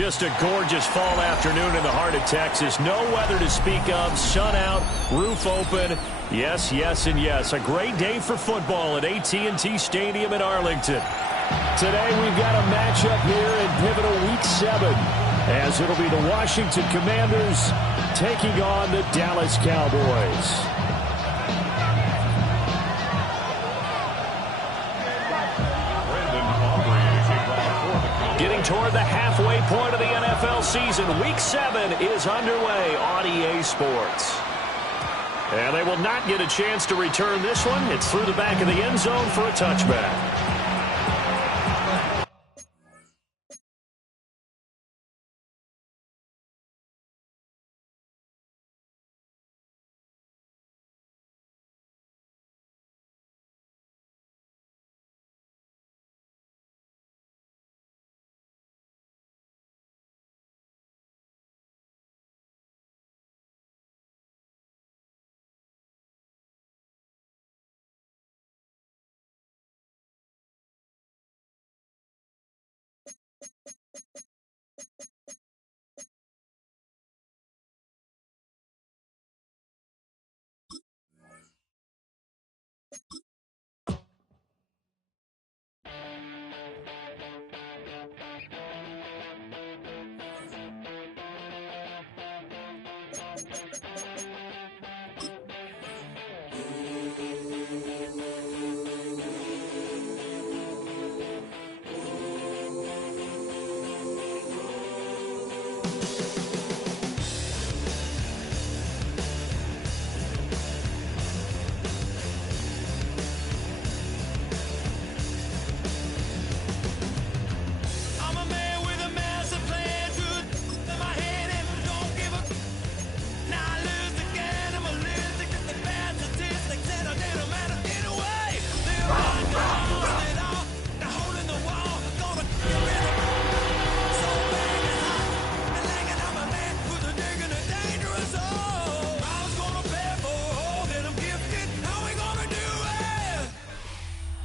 Just a gorgeous fall afternoon in the heart of Texas. No weather to speak of. Sun out, roof open. Yes, yes, and yes. A great day for football at AT&T Stadium in Arlington. Today we've got a matchup here in pivotal Week 7, as it'll be the Washington Commanders taking on the Dallas Cowboys. Getting toward the halfway point of the NFL season, Week 7 is underway on EA Sports. And they will not get a chance to return this one. It's through the back of the end zone for a touchback.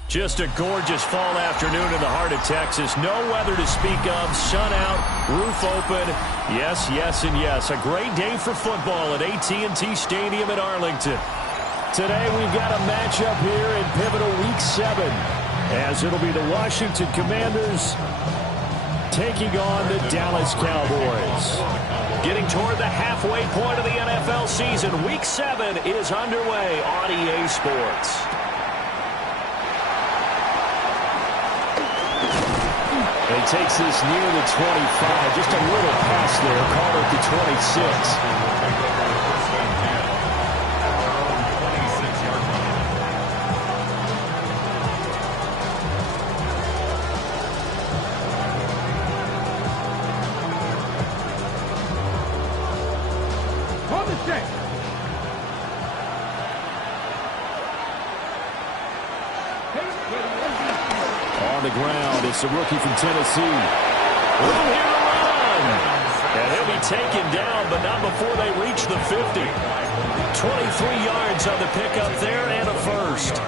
Just a gorgeous fall afternoon in the heart of Texas. No weather to speak of. Sun out, roof open. Yes, yes, and yes. A great day for football at AT&T Stadium in Arlington. Today we've got a matchup here in pivotal Week 7, as it'll be the Washington Commanders taking on the Dallas Cowboys. Getting toward the halfway point of the NFL season, Week 7 is underway on EA Sports. And he takes this near the 25. Just a little pass there. Call it the 26. Hold the stick. On the ground, it's the rookie from Tennessee. Room here to run. And he'll be taken down, but not before they reach the 50. 23 yards on the pickup there and a first.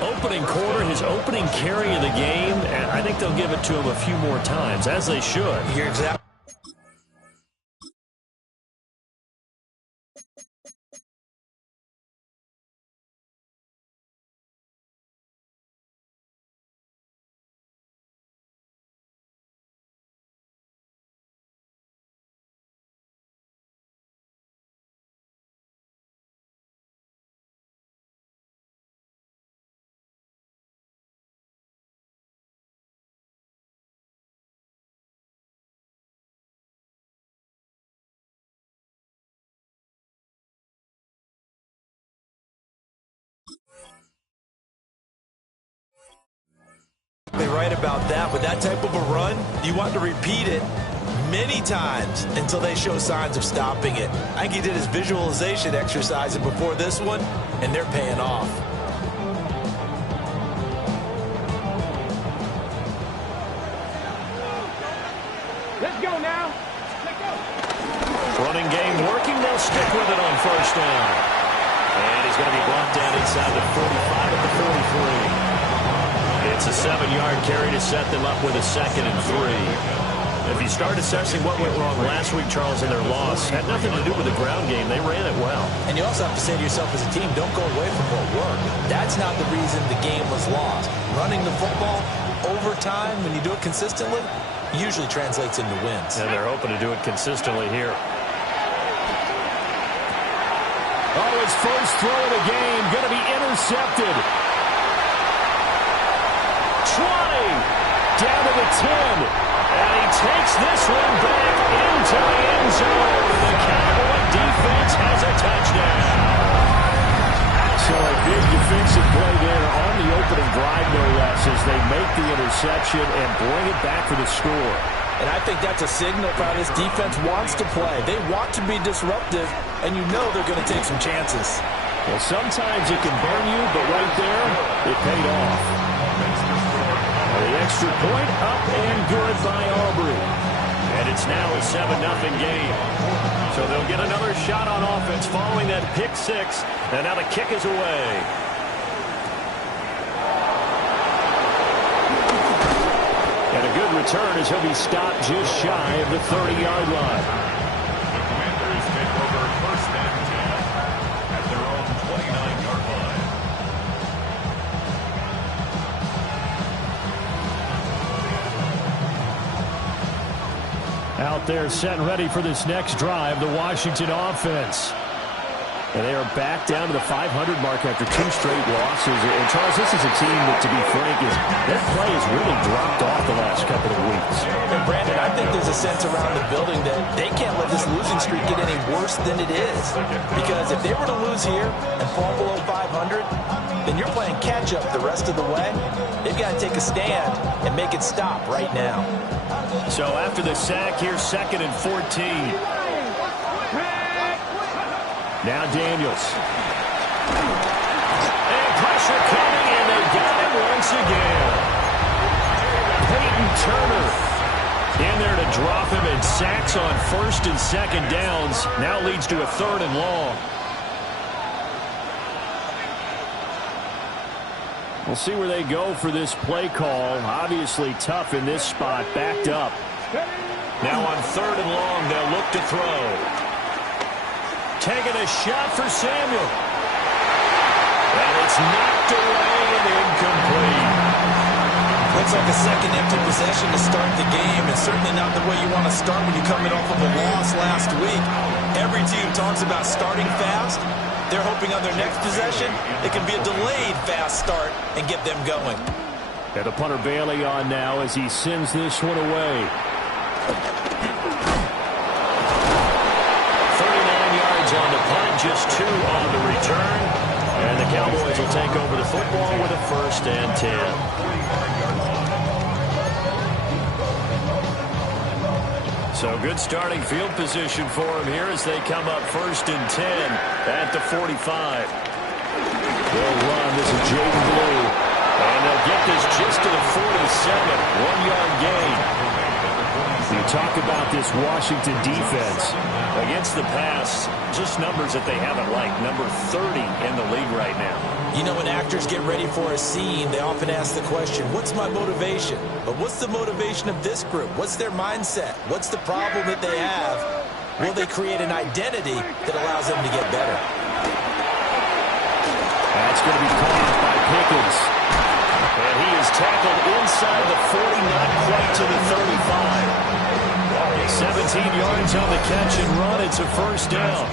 Opening quarter, his opening carry of the game, and I think they'll give it to him a few more times, as they should. You're exactly. Right about that. With that type of a run, you want to repeat it many times until they show signs of stopping it. I think he did his visualization exercise before this one, and they're paying off. Let's go now. Let's go. Running game working. They'll stick with it on first down. And he's going to be brought down inside the 45 at the 43. It's a 7-yard carry to set them up with a 2nd and 3. If you start assessing what went wrong last week, Charles, in their loss, had nothing to do with the ground game. They ran it well. And you also have to say to yourself as a team, don't go away from what worked. That's not the reason the game was lost. Running the football over time, when you do it consistently, usually translates into wins. And they're hoping to do it consistently here. Oh, his first throw of the game going to be intercepted. 20, down to the 10. And he takes this one back into the end zone. The Cowboy defense has a touchdown. So a big defensive play there on the opening drive, no less, as they make the interception and bring it back for the score. And I think that's a signal for how this defense wants to play. They want to be disruptive, and you know they're going to take some chances. Well, sometimes it can burn you, but right there, it paid off. The extra point up and good by Aubrey. And it's now a 7-0 game. So they'll get another shot on offense following that pick six. And now the kick is away. And a good return as he'll be stopped just shy of the 30-yard line. The Commanders take over first and 10 at their own 29-yard line. Out there set and ready for this next drive, the Washington offense. And they are back down to the 500 mark after 2 straight losses. And Charles, this is a team that, to be frank, their play has really dropped off the last couple of weeks. And Brandon, I think there's a sense around the building that they can't let this losing streak get any worse than it is. Because if they were to lose here and fall below 500, then you're playing catch-up the rest of the way. They've got to take a stand and make it stop right now. So after the sack, here's 2nd and 14. Now Daniels. And pressure coming, and they got him once again. Peyton Turner in there to drop him, and sacks on 1st and 2nd downs. Now leads to a 3rd and long. We'll see where they go for this play call. Obviously tough in this spot, backed up. Now on 3rd and long, they'll look to throw. Taking a shot for Samuel. And it's knocked away and incomplete. Looks like a second empty possession to start the game, and certainly not the way you want to start when you're coming off of a loss last week. Every team talks about starting fast. They're hoping on their next possession, it can be a delayed fast start and get them going. And the punter Bailey on now as he sends this one away. 39 yards on the punt, just 2 on the return. And the Cowboys will take over the football with a 1st and 10. So good starting field position for him here as they come up 1st and 10 at the 45. They'll run. This is Jaden Blue. And they'll get this just to the 47. 1-yard gain. You talk about this Washington defense. Against the pass, just numbers that they haven't liked. Number 30 in the league right now. You know, when actors get ready for a scene, they often ask the question, what's my motivation? But what's the motivation of this group? What's their mindset? What's the problem that they have? Will they create an identity that allows them to get better? That's going to be caught off by Pickens. And he is tackled inside the 40, not quite to the 35. 17 yards on the catch and run. It's a 1st down.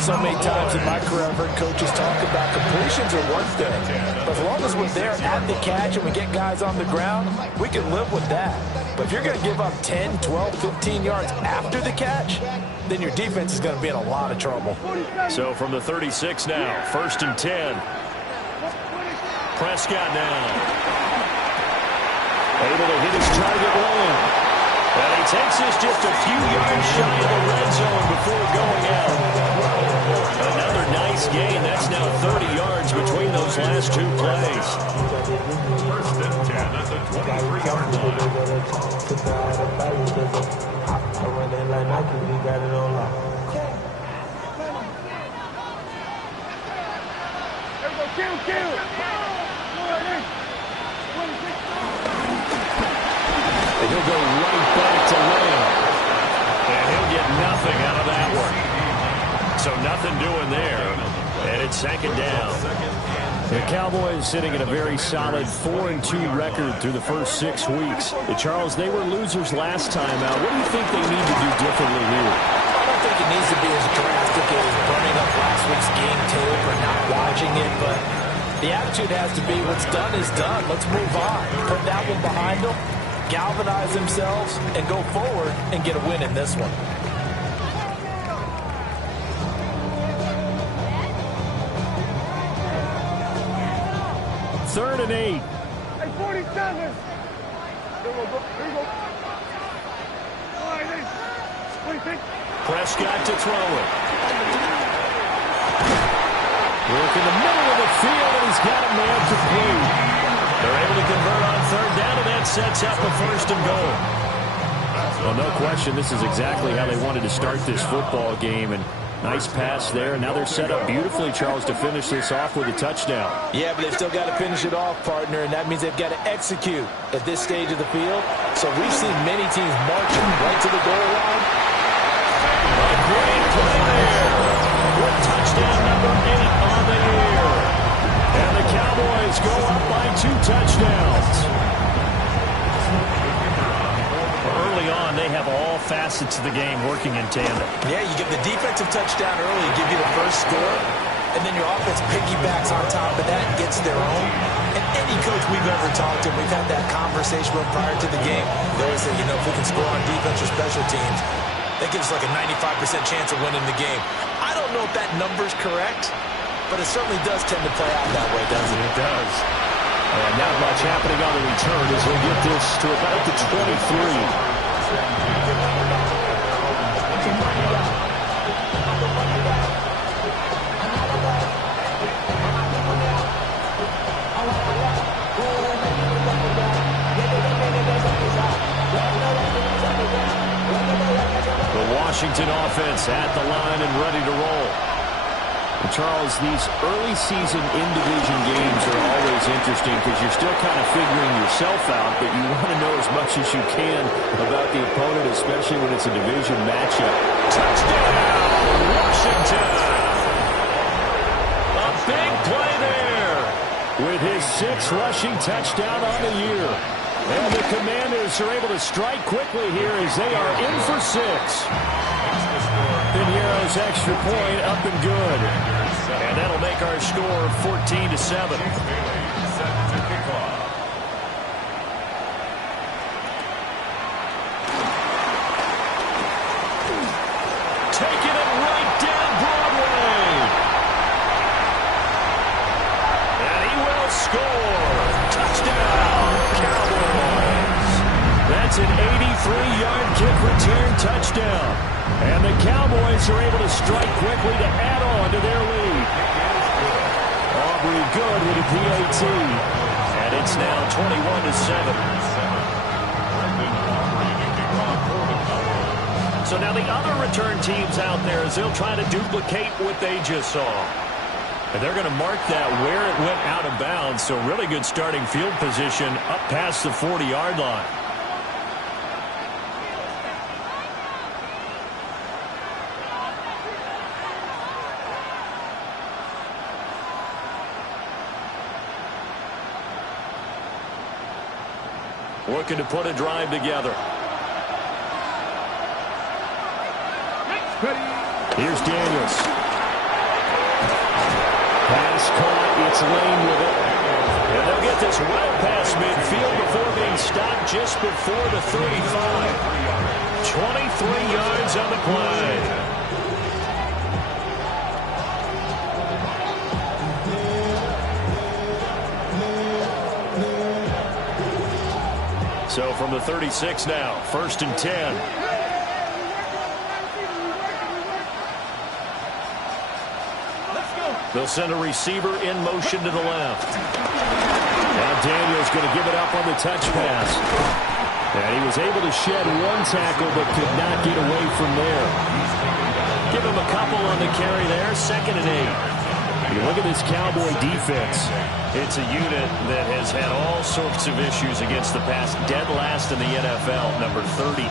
So many times in my career, I've heard coaches talk about completions are one thing. But as long as we're there at the catch and we get guys on the ground, we can live with that. But if you're going to give up 10, 12, 15 yards after the catch, then your defense is going to be in a lot of trouble. So from the 36 now, 1st and 10. Prescott now. Able to hit his target rolling. And he takes this just a few yards shy of the red zone before going out. Another nice gain. That's now 30 yards between those last 2 plays. 1st and 10 at the 23-yard line. Kill. And he'll go right back to nothing out of that one. So nothing doing there. And it's second down. The Cowboys sitting at a very solid 4-2 record through the first 6 weeks. Charles, they were losers last time out. What do you think they need to do differently here? I don't think it needs to be as drastic as burning up last week's game tape or not watching it, but the attitude has to be what's done is done. Let's move on. Put that one behind them, galvanize themselves, and go forward and get a win in this one. Third and 8. Hey, 47. Here we go. All right, hey. 26. Prescott to throw it. Work in the middle of the field, and he's got a man complete. They're able to convert on third down, and that sets up a first and goal. Well, no question, this is exactly how they wanted to start this football game, and nice pass there. Now they're set up beautifully, Charles, to finish this off with a touchdown. Yeah, but they've still got to finish it off, partner, and that means they've got to execute at this stage of the field. So we've seen many teams marching right to the goal line. A great play there with touchdown number 8 on the year. And the Cowboys go up by 2 touchdowns. Early on, they have all facets of the game working in tandem. Yeah, you give the defensive touchdown early, give you the first score, and then your offense piggybacks on top of that and gets their own. And any coach we've ever talked to, we've had that conversation with prior to the game. They always say, if we can score on defense or special teams, that gives us like a 95% chance of winning the game. I don't know if that number's correct, but it certainly does tend to play out that way, doesn't it? It does. And not much happening on the return as they get this to about the 23. The Washington offense at the line and ready to roll. Charles, these early season in-division games are always interesting because you're still kind of figuring yourself out, but you want to know as much as you can about the opponent, especially when it's a division matchup. Touchdown, Washington! A big play there with his 6th rushing touchdown on the year. And the Commanders are able to strike quickly here as they are in for 6. Pinheiro's extra point up and good. And that'll make our score 14-7. Taking it right down Broadway. And he will score. Touchdown, Cowboys. That's an 83-yard kick return touchdown. And the Cowboys are able to strike quickly to add on to their lead. Aubrey good with a PAT. And it's now 21-7. So now the other return teams out there, as they'll try to duplicate what they just saw. And they're going to mark that where it went out of bounds. So really good starting field position up past the 40-yard line. Looking to put a drive together. Here's Daniels. Pass caught. It's Lane with it. And they'll get this well past midfield before being stopped just before the 35. 23 yards on the play. So from the 36 now, 1st and 10. They'll send a receiver in motion to the left. Now Daniels going to give it up on the touch pass. And he was able to shed one tackle but could not get away from there. Give him a couple on the carry there, 2nd and 8. You look at this Cowboy defense. It's a unit that has had all sorts of issues against the pass. Dead last in the NFL, number 32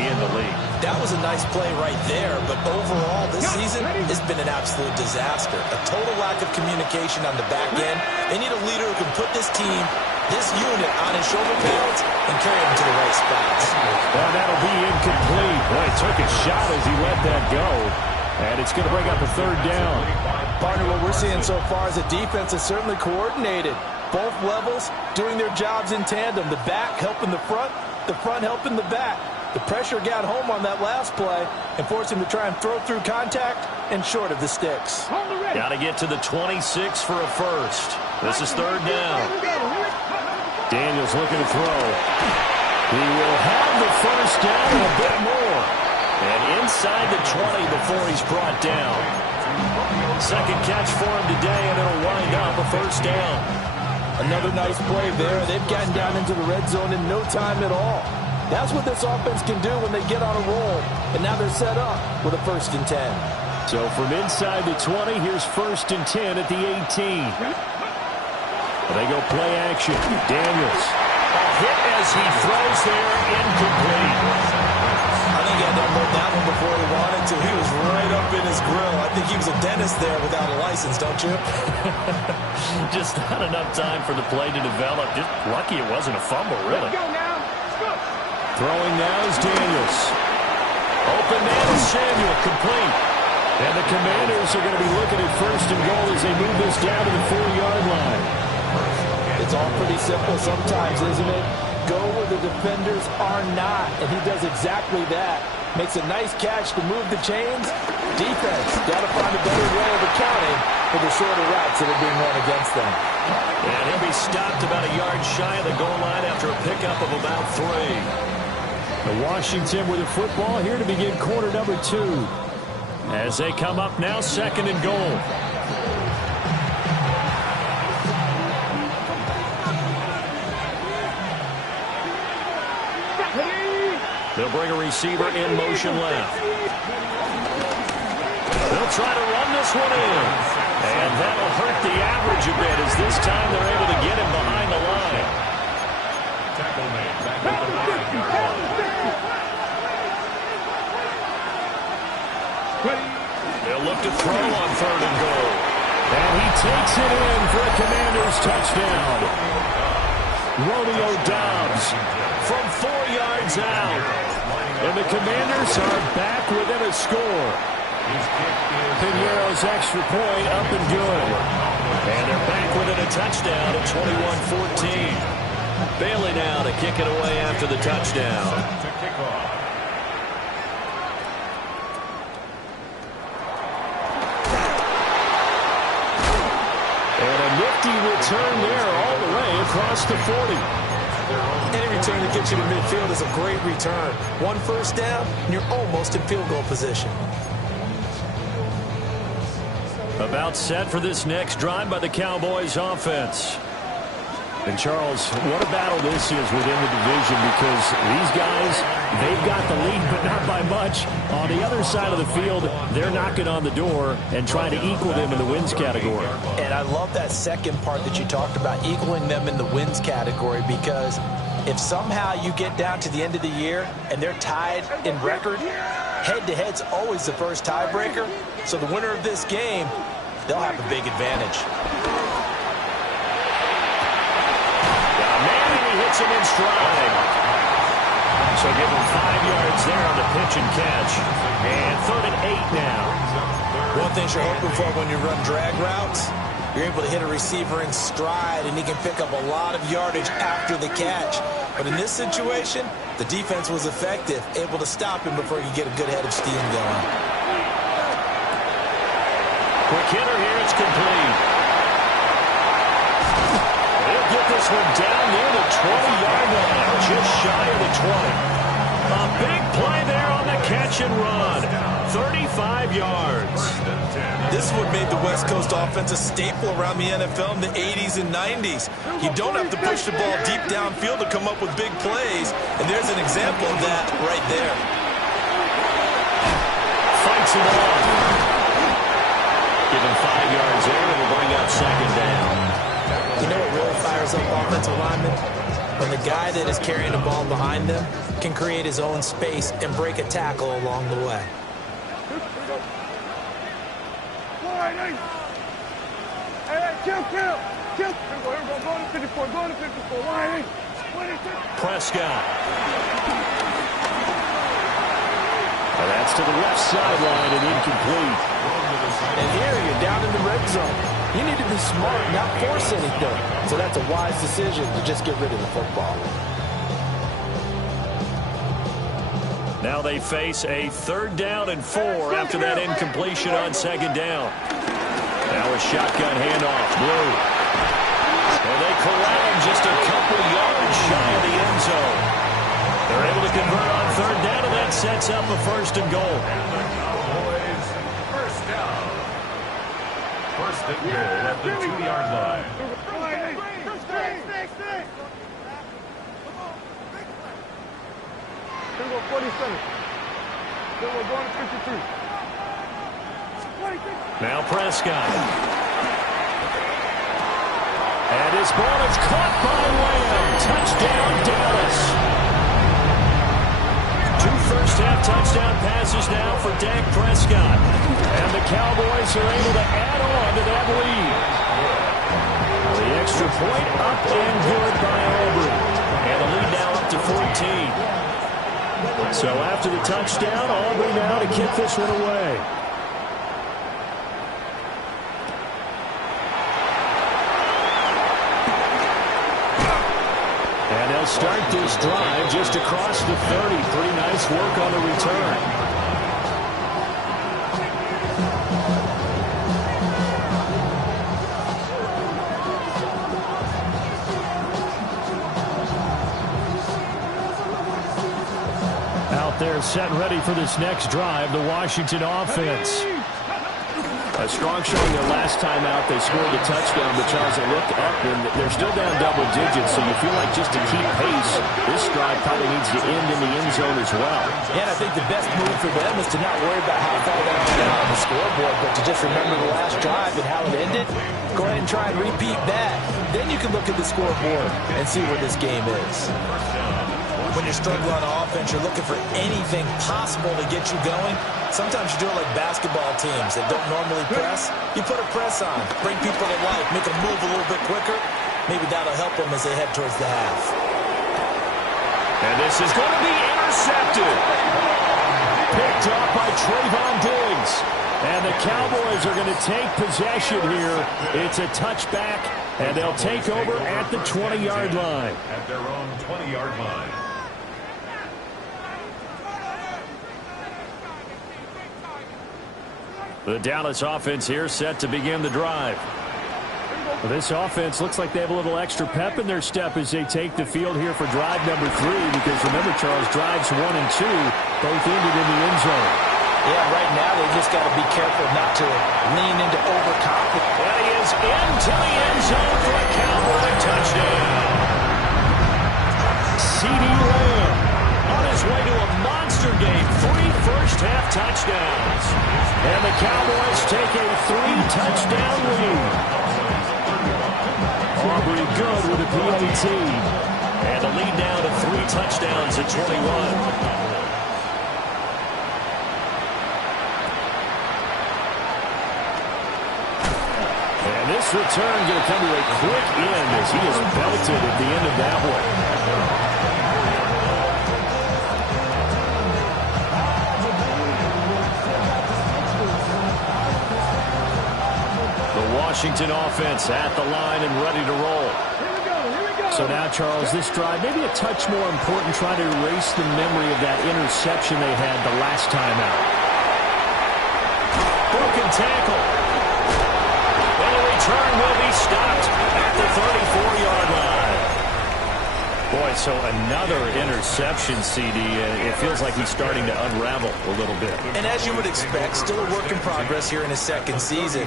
in the league. That was a nice play right there, but overall this season has been an absolute disaster. A total lack of communication on the back end. They need a leader who can put this team, this unit, on his shoulder pads and carry them to the right spots. Well, that'll be incomplete. Boy, he took a shot as he let that go. And it's going to bring up a third down. Partner, what we're seeing so far is the defense is certainly coordinated. Both levels doing their jobs in tandem. The back helping the front helping the back. The pressure got home on that last play and forced him to try and throw through contact and short of the sticks. Got to get to the 26 for a first. This is third down. Daniels looking to throw. He will have the first down and a bit more. And inside the 20 before he's brought down. Second catch for him today, and it'll wind up a first down. Another nice play there. They've gotten down into the red zone in no time at all. That's what this offense can do when they get on a roll. And now they're set up with a 1st and 10. So from inside the 20, here's 1st and 10 at the 18. They go play action. Daniels. A hit as he throws there, incomplete. I think he had to unload that one before he wanted to. He was right up in his grill. I think he was a dentist there without a license, don't you? Just not enough time for the play to develop. Just lucky it wasn't a fumble, really. Throwing now is Daniels. Open man is Samuel, complete. And the Commanders are going to be looking at 1st and goal as they move this down to the 4-yard line. It's all pretty simple sometimes, isn't it? Go where the defenders are not, and he does exactly that. Makes a nice catch to move the chains. Defense got to find a better way of accounting for the shorter routes that are being run against them. And he'll be stopped about a yard shy of the goal line after a pickup of about 3. The Washington with the football here to begin quarter number 2. As they come up now, 2nd and goal. They'll bring a receiver in motion left. They'll try to run this one in. And that'll hurt the average a bit as this time they're able to get him behind the line. Tackle made back at the 9-yard line. They'll look to throw on 3rd and goal. And he takes it in for a Commanders touchdown. Romeo Doubs from 4 yards out. And the Commanders are back within a score. Piñeiro's extra point up and good. And they're back within a touchdown at 21-14. Bailey now to kick it away after the touchdown. To kick off. And a nifty return there all the way across the 40. Any return that gets you to midfield is a great return. 1 first down, and you're almost in field goal position. About set for this next drive by the Cowboys offense. And Charles, what a battle this is within the division, because these guys, they've got the lead, but not by much. On the other side of the field, they're knocking on the door and trying to equal them in the wins category. And I love that second part that you talked about, equaling them in the wins category, because if somehow you get down to the end of the year and they're tied in record, head-to-head's always the first tiebreaker. So the winner of this game, they'll have a big advantage. He hits him in stride. So give him 5 yards there on the pitch and catch. And 3rd and 8 now. One thing you're hoping for when you run drag routes, you're able to hit a receiver in stride, and he can pick up a lot of yardage after the catch. But in this situation, the defense was effective, able to stop him before he could get a good head of steam going. Quick hitter here, it's complete. They'll get this one down near the 20-yard line, just shy of the 20. A big play there on the catch and run. 35 yards. This is what made the West Coast offense a staple around the NFL in the 80s and 90s. You don't have to push the ball deep downfield to come up with big plays, and there's an example of that right there. Fights it off. Give him 5 yards there, and will bring up second down. You know what really fires up offensive linemen? When the guy that is carrying the ball behind them can create his own space and break a tackle along the way. Prescott. And that's to the left sideline and incomplete. And here you're down in the red zone. You need to be smart, not force anything. So that's a wise decision to just get rid of the football. Now they face a 3rd down and 4 after that incompletion on 2nd down. Now a shotgun handoff. Blue. And they collide just a couple yards shy of the end zone. They're able to convert on 3rd down, and that sets up a 1st and goal. Cowboys, 1st down. 1st and goal at the 2-yard line. Now Prescott. And his ball is caught by Lamb. Touchdown, Dallas. 2 first-half touchdown passes now for Dak Prescott. And the Cowboys are able to add on to that lead. The extra point up and good by Aubrey. And the lead now up to 14. So after the touchdown, Aubrey now to kick this one away. And they'll start this drive just across the 30. Pretty nice work on the return. Out there set and ready for this next drive, the Washington offense. A strong showing their last time out. They scored a touchdown, but Charles, they looked up, and they're still down double digits, so you feel like just to keep pace, this drive probably needs to end in the end zone as well. Yeah, and I think the best move for them is to not worry about how far they're down on the scoreboard, but to just remember the last drive and how it ended. Go ahead and try and repeat that. Then you can look at the scoreboard and see where this game is. When you're struggling on offense, you're looking for anything possible to get you going. Sometimes you do it like basketball teams that don't normally press. You put a press on, bring people to life, make them move a little bit quicker. Maybe that'll help them as they head towards the half. And this is going to be intercepted. Picked up by Trayvon Diggs. And the Cowboys are going to take possession here. It's a touchback, and they'll take over at the 20-yard line. At their own 20-yard line. The Dallas offense here set to begin the drive. This offense looks like they have a little extra pep in their step as they take the field here for drive number 3, because remember, Charles, drives 1 and 2 both ended in the end zone. Yeah, right now they just got to be careful not to lean into overconfidence. And he is into the end zone for a Cowboy touchdown. CeeDee Lamb on his way to a monster game. 3 first-half touchdowns. And the Cowboys take a 3-touchdown lead. Aubrey good with a PAT. And the lead now to 3 touchdowns at 21. And this return going to come to a quick end as he is belted at the end of that one. Washington offense at the line and ready to roll. So now, Charles, this drive maybe a touch more important, trying to erase the memory of that interception they had the last time out. Broken tackle. And the return will be stopped at the 34-yard line. Boy, so another interception, CD. It feels like he's starting to unravel a little bit. And as you would expect, still a work in progress here in his second season.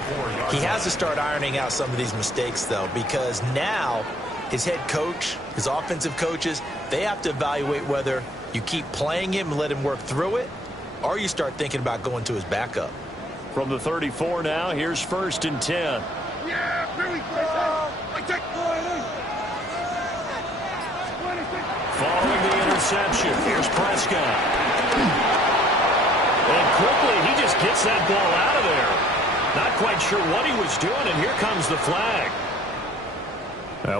He has to start ironing out some of these mistakes, though, because now his head coach, his offensive coaches, they have to evaluate whether you keep playing him and let him work through it, or you start thinking about going to his backup. From the 34 now, here's 1st and 10. Yeah, very good. Following the interception, here's Prescott. And quickly, he just gets that ball out of there. Not quite sure what he was doing, and here comes the flag.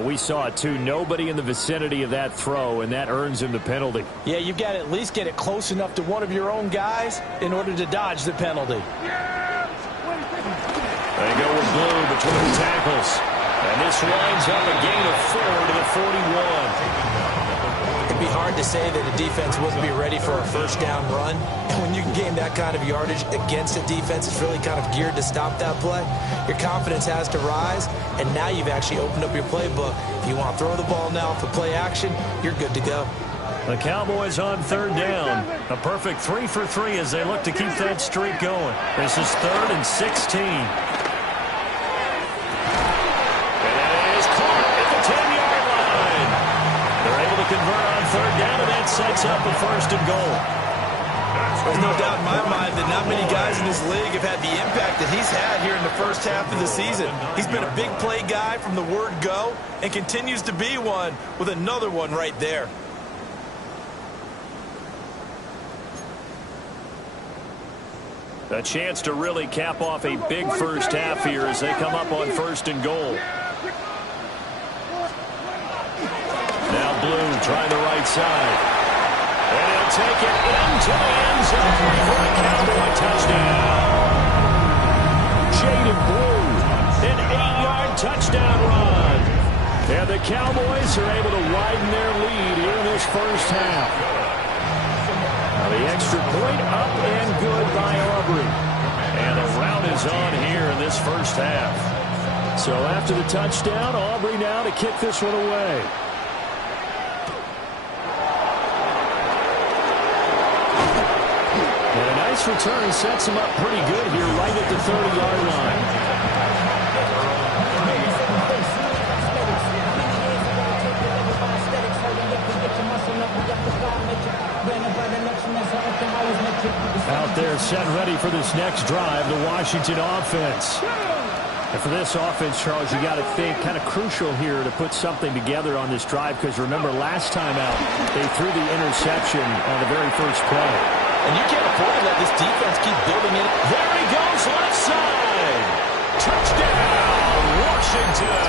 We saw it, too. Nobody in the vicinity of that throw, and that earns him the penalty. Yeah, you've got to at least get it close enough to one of your own guys in order to dodge the penalty. They go with Blue between the tackles. And this winds up a gain of 4 to the 41. It'd be hard to say that a defense wouldn't be ready for a first down run. And when you can gain that kind of yardage against a defense, it's really kind of geared to stop that play. Your confidence has to rise, and now you've actually opened up your playbook. If you want to throw the ball now for play action, you're good to go. The Cowboys on 3rd down. A perfect 3 for 3 as they look to keep that streak going. This is 3rd and 16. Convert on 3rd down, and that sets up a 1st and goal. There's no doubt in my mind that not many guys in this league have had the impact that he's had here in the first half of the season. He's been a big play guy from the word go and continues to be one with another one right there. A chance to really cap off a big first half here as they come up on 1st and goal. Now Blue trying the right side. And he'll take it into the end zone for a Cowboy touchdown. Jaden Blue, an 8-yard touchdown run. And the Cowboys are able to widen their lead here in this first half. Now the extra point up and good by Aubrey. And a rout is on here in this first half. So after the touchdown, Aubrey now to kick this one away. And a nice return sets him up pretty good here right at the 30-yard line. Out there set ready for this next drive, the Washington offense. And for this offense, Charles, you got to think kind of crucial here to put something together on this drive, because remember last time out they threw the interception on the very first play. And you can't afford to let this defense keep building it. There he goes, left side. Touchdown, Washington.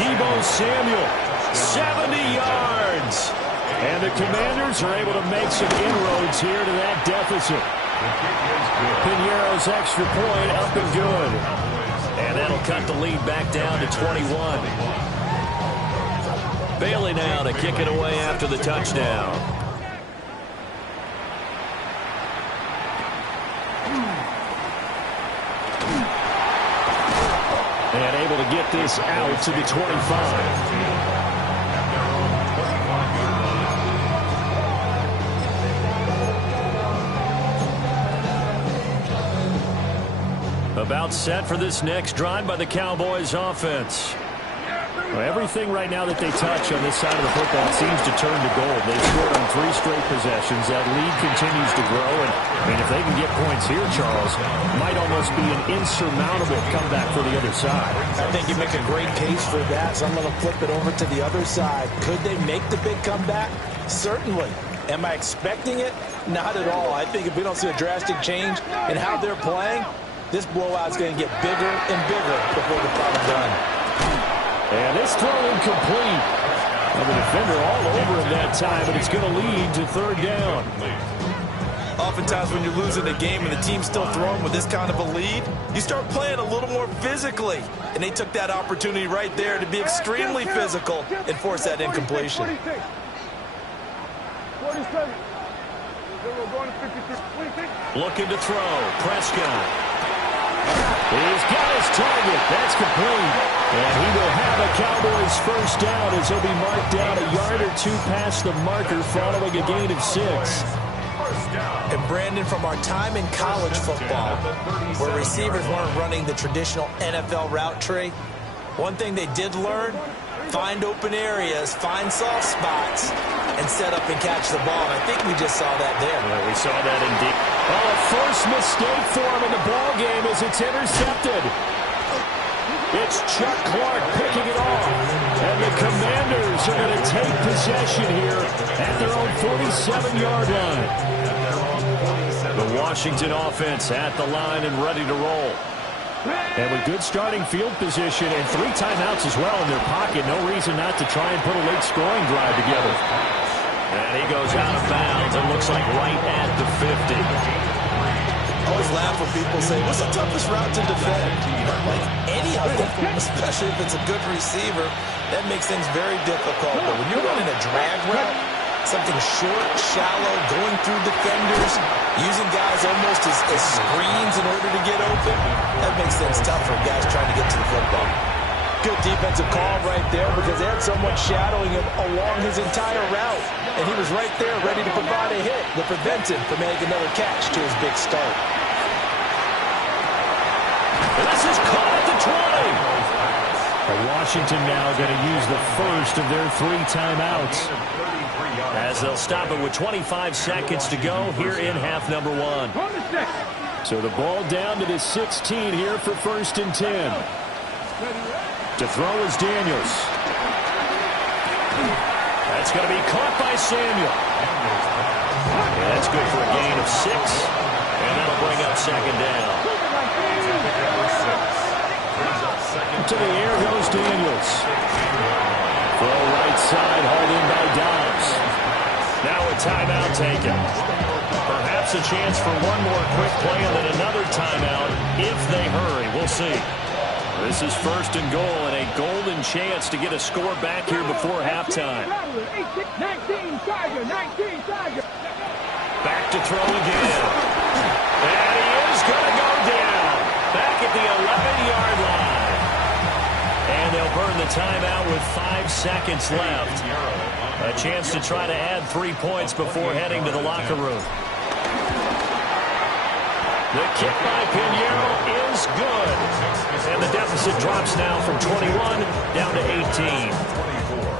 Deebo Samuel, 70 yards. And the Commanders are able to make some inroads here to that deficit. Piñeiro's extra point up and good. And that'll cut the lead back down to 21. Bailey now to kick it away after the touchdown. And able to get this out to the 25. About set for this next drive by the Cowboys offense. Well, everything right now that they touch on this side of the football seems to turn to gold. They've scored on 3 straight possessions. That lead continues to grow. And I mean, if they can get points here, Charles, it might almost be an insurmountable comeback for the other side. I think you make a great case for that, so I'm going to flip it over to the other side. Could they make the big comeback? Certainly. Am I expecting it? Not at all. I think if we don't see a drastic change in how they're playing, this blowout's going to get bigger and bigger before the problem's done. And this throw incomplete. And the defender all over him that time, but it's going to lead to 3rd down. Oftentimes when you're losing a game and the team's still throwing with this kind of a lead, you start playing a little more physically. And they took that opportunity right there to be extremely physical and force that incompletion. 47. Looking to throw. Prescott. He's got his target. That's complete. And he will have a Cowboys first down as he'll be marked down a yard or 2 past the marker following a gain of 6. And Brandon, from our time in college football, where receivers weren't running the traditional NFL route tree, one thing they did learn, find open areas, find soft spots, and set up and catch the ball. And I think we just saw that there. Yeah, we saw that indeed. Oh, a first mistake for him in the ball game as it's intercepted. It's Chuck Clark picking it off. And the Commanders are going to take possession here at their own 47-yard line. The Washington offense at the line and ready to roll. And with good starting field position and 3 timeouts as well in their pocket, no reason not to try and put a late scoring drive together. And he goes out of bounds. It looks like right at the 50. I always laugh when people say, what's the toughest route to defend? Like any of them, especially if it's a good receiver, that makes things very difficult. But when you're running a drag route, something short, shallow, going through defenders, using guys almost as screens in order to get open, that makes things tough for guys trying to get to the football. Good defensive call right there because they had someone shadowing him along his entire route. And he was right there ready to provide a hit to prevent him from making another catch to his big start. And this is caught at the 20. And Washington now going to use the first of their 3 timeouts, as they'll stop it with 25 seconds to go here in half number 1. So the ball down to the 16 here for 1st and 10. To throw is Daniels. That's going to be caught by Samuel. Yeah, that's good for a gain of 6. And that'll bring up 2nd down. To the air goes Daniels. Throw right side, hauled in by Dobbs. Now a timeout taken. Perhaps a chance for one more quick play and then another timeout if they hurry. We'll see. This is 1st and goal and a golden chance to get a score back here before halftime. Back to throw again. And he is going to go down. Back at the 11-yard line. And they'll burn the timeout with 5 seconds left. A chance to try to add 3 points before heading to the locker room. The kick by Pinheiro is good. And the deficit drops now from 21 down to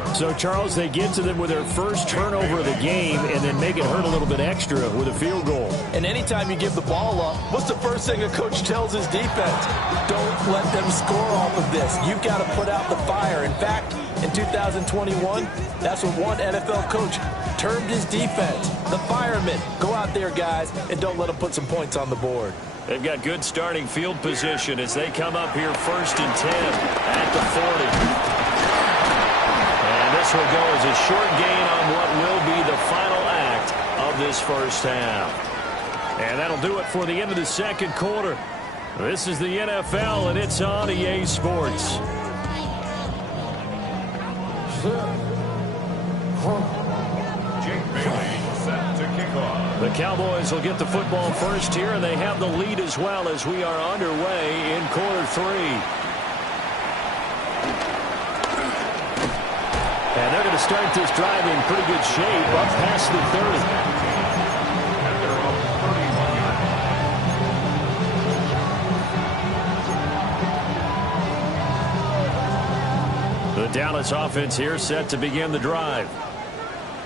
18. So, Charles, they get to them with their first turnover of the game and then make it hurt a little bit extra with a field goal. And anytime you give the ball up, what's the first thing a coach tells his defense? Don't let them score off of this. You've got to put out the fire. In fact, in 2021, that's what one NFL coach termed his defense. The firemen. Go out there, guys, and don't let them put some points on the board. They've got good starting field position as they come up here 1st and 10 at the 40. And this will go as a short gain on what will be the final act of this first half. And that'll do it for the end of the 2nd quarter. This is the NFL, and it's on EA Sports. Jake Bailey set to kick off. The Cowboys will get the football first here, and they have the lead as well as we are underway in quarter 3. And they're going to start this drive in pretty good shape up past the 30. The Dallas offense here set to begin the drive.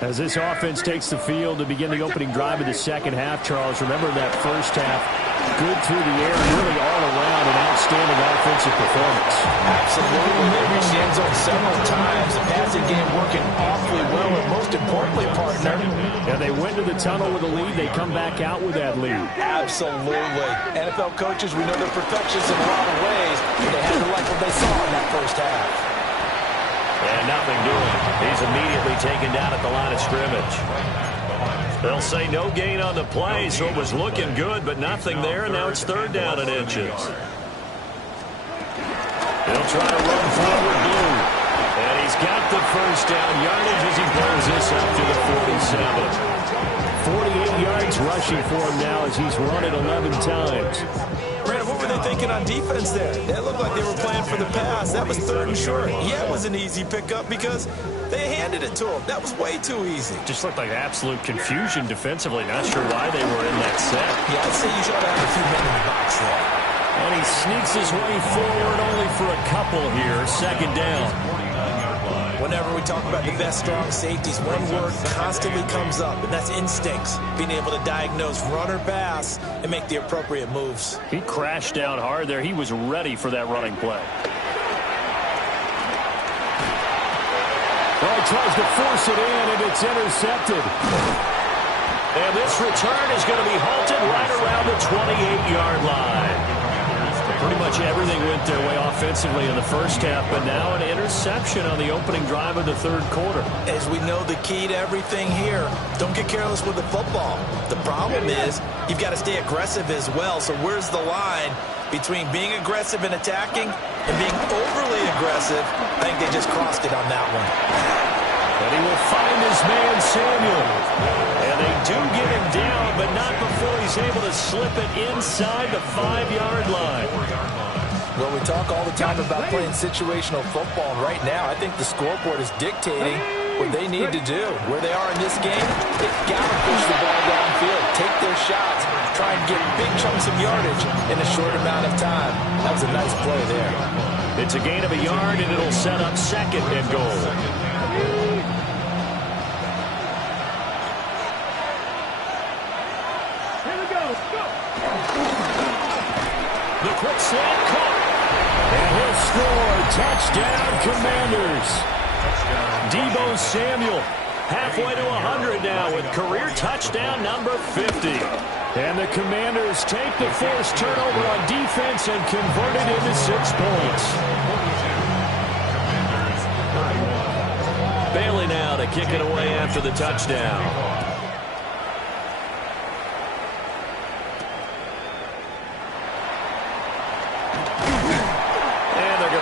As this offense takes the field to begin the opening drive of the 2nd half, Charles, remember that first half, good through the air, really all around an outstanding offensive performance. Absolutely. They reached the end zone several times. The passing game working awfully well, and most importantly, partner. And they went to the tunnel with a lead. They come back out with that lead. Absolutely. NFL coaches, we know they're perfectionists in a lot of ways, but they had to like what they saw in that first half. And nothing doing. He's immediately taken down at the line of scrimmage. They'll say no gain on the play, so it was looking good, but nothing there, and now it's 3rd down and inches. He'll try to run forward blue. And he's got the first down yardage as he brings this up to the 47. 48 yards rushing for him now as he's run it 11 times. Brandon, what were they thinking on defense there? It looked like they were playing for the pass. That was 3rd and short. Yeah, it was an easy pickup because they handed it to him. That was way too easy. Just looked like absolute confusion defensively. Not sure why they were in that set. Yeah, I'd say you should have a few men in the box there. And he sneaks his way forward only for a couple here. 2nd down. 49-yard line. Whenever we talk about the best strong safeties, one word constantly comes up, and that's instincts. Being able to diagnose run or pass and make the appropriate moves. He crashed down hard there. He was ready for that running play. Well, he tries to force it in, and it's intercepted. And this return is going to be halted right around the 28-yard line. Pretty much everything went their way offensively in the first half, but now an interception on the opening drive of the third quarter. As we know, the key to everything here, don't get careless with the football. The problem is you've got to stay aggressive as well. So where's the line between being aggressive and attacking and being overly aggressive? I think they just crossed it on that one. And he will find his man, Samuel. And they do get him down, but not before he's able to slip it inside the 5-yard line. Well, we talk all the time about playing situational football, and right now I think the scoreboard is dictating what they need to do. Where they are in this game, they've got to push the ball downfield, take their shots, try and get big chunks of yardage in a short amount of time. That was a nice play there. It's a gain of a yard, and it'll set up second and goal. The quick slant caught. And he'll score. Touchdown, Commanders. Deebo Samuel halfway to 100 now with career touchdown number 50. And the Commanders take the forced turnover on defense and convert it into 6 points. Bailey now to kick it away after the touchdown.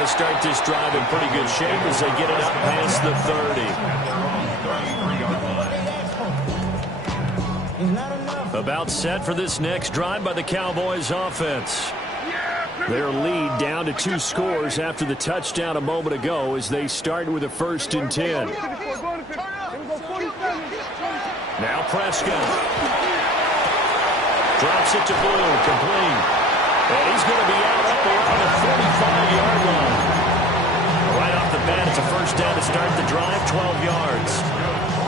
Start this drive in pretty good shape as they get it up past the 30. About set for this next drive by the Cowboys offense. Their lead down to 2 scores after the touchdown a moment ago as they start with a 1st and 10. Now Prescott. Drops it to Blue, complete. And he's going to be out up around the 45-yard line. Right off the bat, it's a 1st down to start the drive, 12 yards.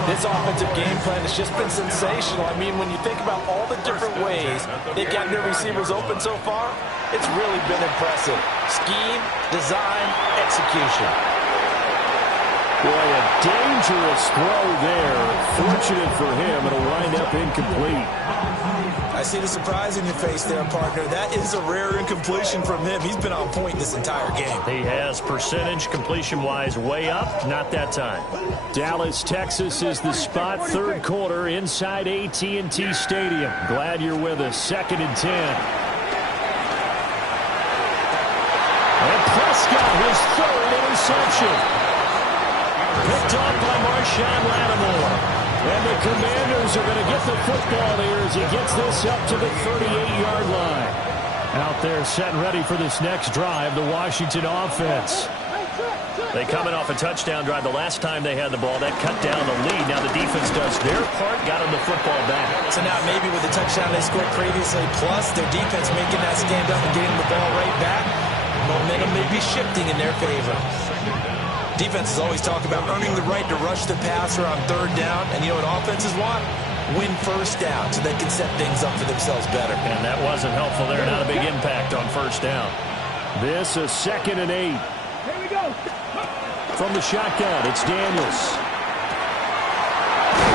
This offensive game plan has just been sensational. I mean, when you think about all the different ways they've gotten their receivers open so far, it's really been impressive. Scheme, design, execution. Boy, a dangerous throw there. Fortunate for him, it'll wind up incomplete. I see the surprise in your face there, partner. That is a rare incompletion from him. He's been on point this entire game. He has percentage completion-wise way up. Not that time. Dallas, Texas is the spot. 3rd quarter inside AT&T Stadium. Glad you're with us. 2nd and 10. And Prescott, his 3rd interception. Picked off by Marshawn Lattimore. And the Commanders are going to get the football here as he gets this up to the 38-yard line. Out there set and ready for this next drive, the Washington offense. They coming off a touchdown drive the last time they had the ball. That cut down the lead. Now the defense does their part, got them the football back. So now maybe with the touchdown they scored previously, plus their defense making that stand up and getting the ball right back, momentum may be shifting in their favor. Defenses always talk about earning the right to rush the passer on 3rd down. And you know what offenses want? Win 1st down so they can set things up for themselves better. And that wasn't helpful there. Not a big impact on 1st down. This is 2nd and 8. Here we go. From the shotgun, it's Daniels.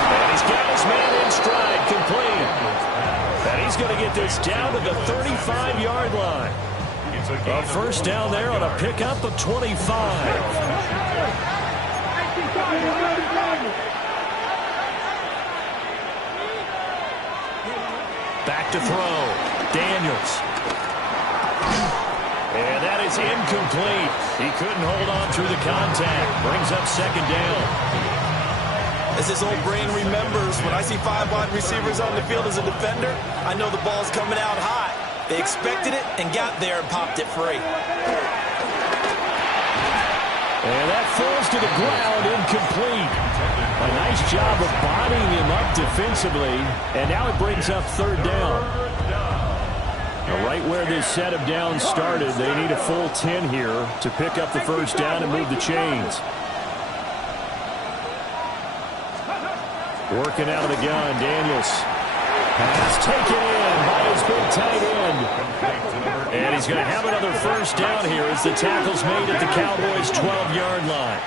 And he's got his man in stride, complete. And he's going to get this down to the 35-yard line. A 1st down there on a pickup of 25. Back to throw. Daniels. And that is incomplete. He couldn't hold on through the contact. Brings up 2nd down. As his old brain remembers, when I see 5 wide receivers on the field as a defender, I know the ball's coming out hot. They expected it and got there and popped it free. And that falls to the ground, incomplete. A nice job of bodying him up defensively. And now it brings up 3rd down. Now right where this set of downs started, they need a full 10 here to pick up the 1st down and move the chains. Working out of the gun, Daniels. Pass taken in by his big tight end. And he's going to have another first down here as the tackle's made at the Cowboys' 12-yard line.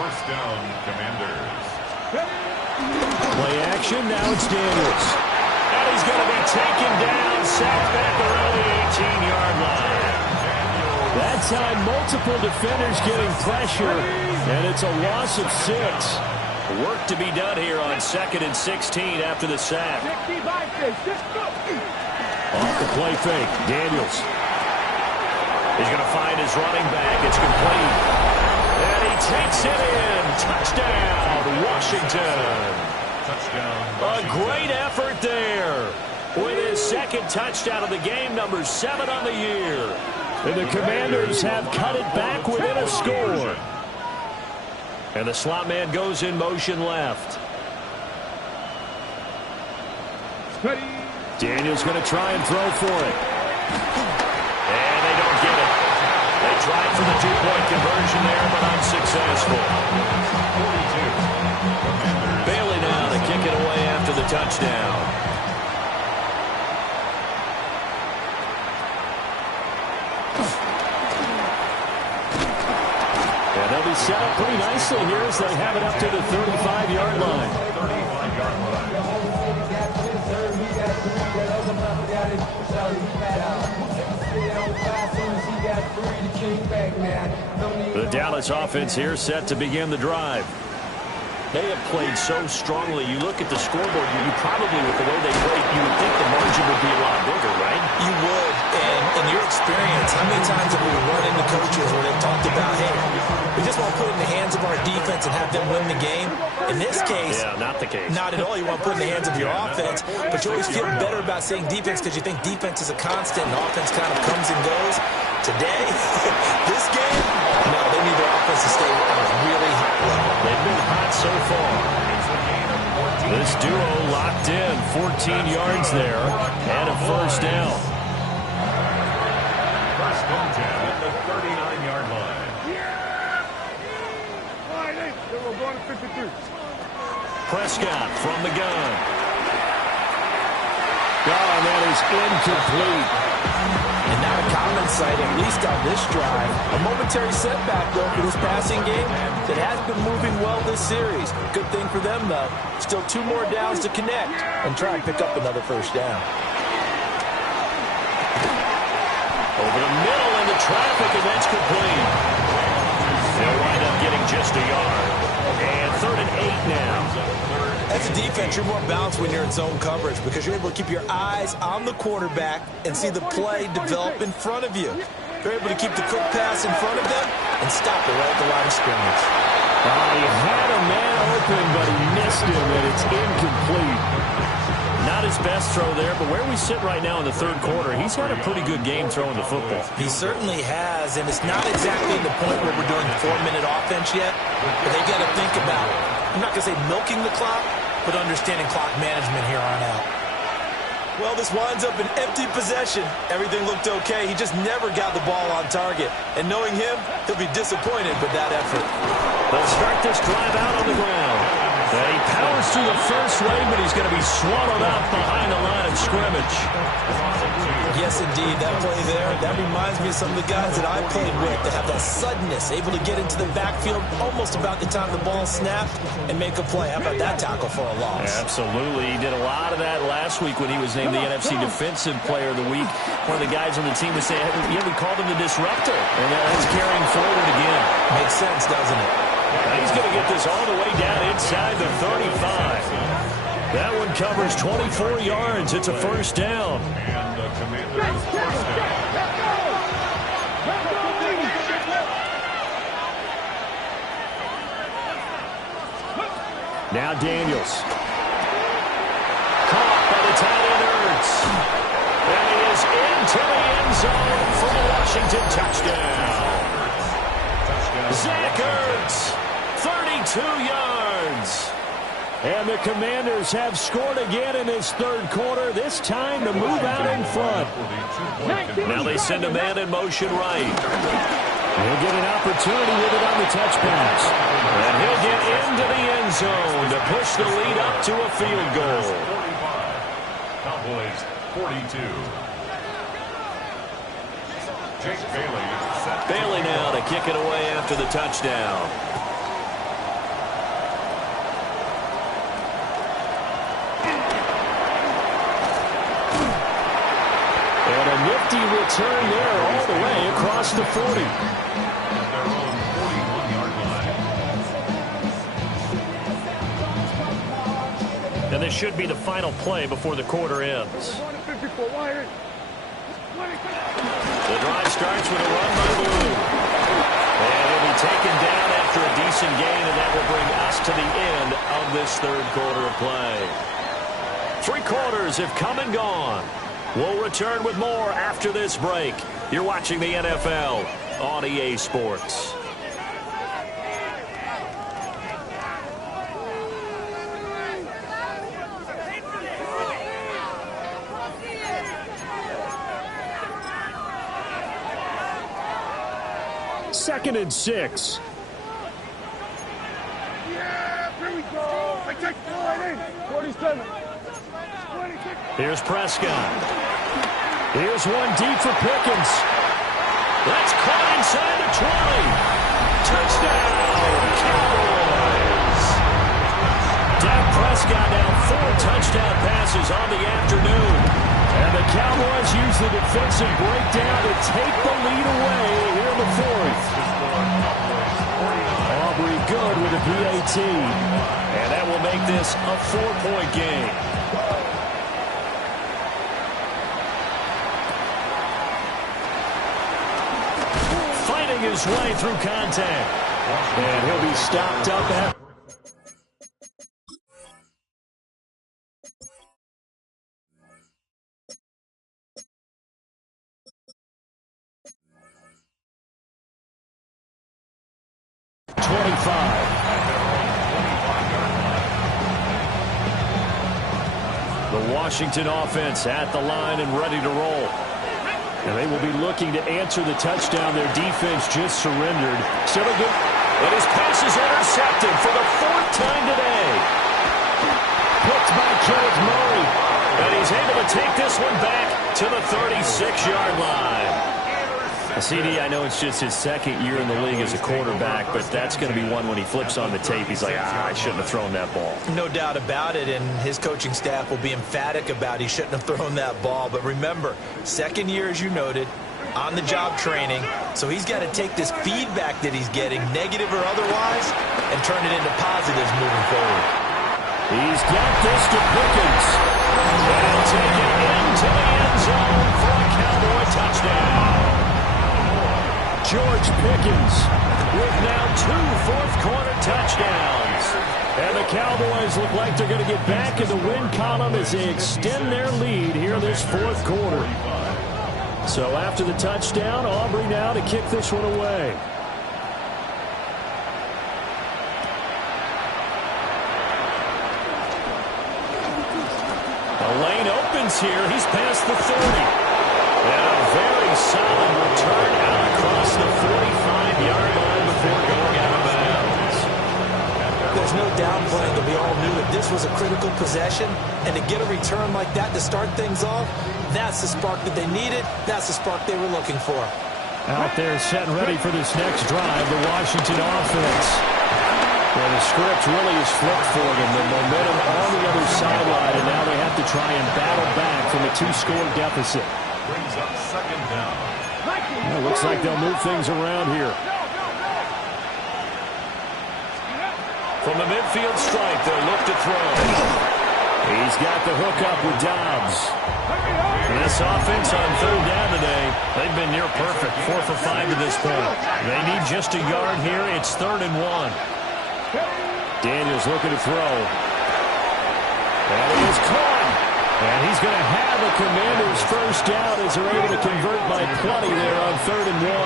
First down, Commanders. Play action, now it's Daniels. And he's going to be taken down, sacked back around the 18-yard line. That time, multiple defenders getting pressure, and it's a loss of 6. Work to be done here on 2nd and 16 after the sack. Off the play fake, Daniels. He's going to find his running back. It's complete. And he takes it in. Touchdown, Washington. A great effort there. With his second touchdown of the game, number 7 on the year. And the Commanders have cut it back within a score. And the slot man goes in motion left. Daniels going to try and throw for it. And they don't get it. They tried for the 2-point conversion there, but unsuccessful. Bailey now to kick it away after the touchdown. They'll be set up pretty nicely here as they have it up to the 35-yard line. 35-yard line. The Dallas offense here set to begin the drive. They have played so strongly. You look at the scoreboard, you probably, with the way they played, you would think the margin would be a lot bigger, right? You would. And in your experience, how many times have we run into coaches where they've talked about, hey, we just want to put it in the hands of our defense and have them win the game? In this case, yeah, not the case. Not at all. You want to put it in the hands of your offense, but you always feel better about saying defense because you think defense is a constant and offense kind of comes and goes. Today, this game, no, they need their offense to stay at a really high level. They've been hot so far. This duo locked in, 14 yards there, and a first down. First and 10 at the 39-yard line. We're going to 53. Prescott from the gun. Oh, that is incomplete. And not a common sight, at least on this drive. A momentary setback, though, for this passing game that has been moving well this series. Good thing for them, though. Still 2 more downs to connect and try and pick up another first down. Over the middle into traffic, and that's complete. They'll wind up getting just a yard. And 3rd and 8 now. As a defense, you're more balanced when you're in zone coverage because you're able to keep your eyes on the quarterback and see the play develop in front of you. You're able to keep the quick pass in front of them and stop it right at the line of scrimmage. He had a man open, but he missed him, and it's incomplete. Not his best throw there, but where we sit right now in the 3rd quarter, he's had a pretty good game throwing the football. He certainly has, and it's not exactly the point where we're doing 4-minute offense yet, but they've got to think about, I'm not going to say milking the clock, but understanding clock management here on out. Well, this winds up an empty possession. Everything looked okay. He just never got the ball on target. And knowing him, he'll be disappointed with that effort. They'll start this drive out on the ground. He powers through the first wave, but he's going to be swallowed up behind the line of scrimmage. Yes, indeed. That play there, that reminds me of some of the guys that I played with that have that suddenness, able to get into the backfield almost about the time the ball snapped and make a play. How about that tackle for a loss? Absolutely. He did a lot of that last week when he was named the NFC Defensive Player of the Week. One of the guys on the team would say, yeah, we called him the disruptor. And that's carrying forward again. Makes sense, doesn't it? Now he's going to get this all the way down inside the 35. That one covers 24 yards. It's a first down. And the Commanders' first down. Now Daniels. Caught by the tight end Ertz. And he is into the end zone for the Washington touchdown. Zach Ertz, 32 yards. And the Commanders have scored again in this 3rd quarter, this time to move out in front. Now they send a man in motion right. He'll get an opportunity with it on the touch pass. And he'll get into the end zone to push the lead up to a field goal. 45. Cowboys 42. Jake Bailey. Bailey now to kick it away after the touchdown. And a nifty return there all the way across the 40. Their own 41-yard line. And this should be the final play before the quarter ends. The drive starts with a run by Blue. And he'll be taken down after a decent gain, and that will bring us to the end of this third quarter of play. 3 quarters have come and gone. We'll return with more after this break. You're watching the NFL on EA Sports. Second and 6. Yeah, here we go. I take the line in. 47. 26. Here's Prescott. Here's one deep for Pickens. That's caught inside the 20. Touchdown, Cowboys. Dak Prescott now 4 touchdown passes on the afternoon. And the Cowboys use the defensive breakdown to take the lead away here in the fourth. Aubrey good with a PAT. And that will make this a 4-point game. Fighting his way through contact. And he'll be stopped up at 25. The Washington offense at the line and ready to roll. And they will be looking to answer the touchdown their defense just surrendered. Still a good. And his pass is intercepted for the 4th time today. Picked by Kenneth Murray. And he's able to take this one back to the 36-yard line. CD, I know it's just his 2nd year in the league as a quarterback, but that's going to be one when he flips on the tape. He's like, I shouldn't have thrown that ball. No doubt about it, and his coaching staff will be emphatic about he shouldn't have thrown that ball. But remember, 2nd year, as you noted, on-the-job training, so he's got to take this feedback that he's getting, negative or otherwise, and turn it into positives moving forward. He's got this to Pickens. And he'll take it into the end zone for a Cowboy touchdown. George Pickens with now 2 fourth-quarter touchdowns. And the Cowboys look like they're going to get back in the win column as they extend their lead here this 4th quarter. So after the touchdown, Aubrey now to kick this one away. The lane opens here. He's past the 30. And a very solid return out across the 45-yard line before going out of bounds. There's no downplaying that we all knew that this was a critical possession, and to get a return like that to start things off, that's the spark that they needed. That's the spark they were looking for. Out there set and ready for this next drive, the Washington offense. Well, the script really is flipped for them. The momentum on the other sideline, and now they have to try and battle back from a 2-score deficit. Brings up 2nd down. Well, it looks like they'll move things around here. From the midfield stripe, they'll look to throw. He's got the hook up with Dobbs. And this offense on 3rd down today, they've been near perfect. 4 for 5 to this point. They need just a yard here. It's 3rd and 1. Daniels looking to throw. And it is caught. And he's going to have a Commanders first down as they're able to convert by plenty there on 3rd and 1.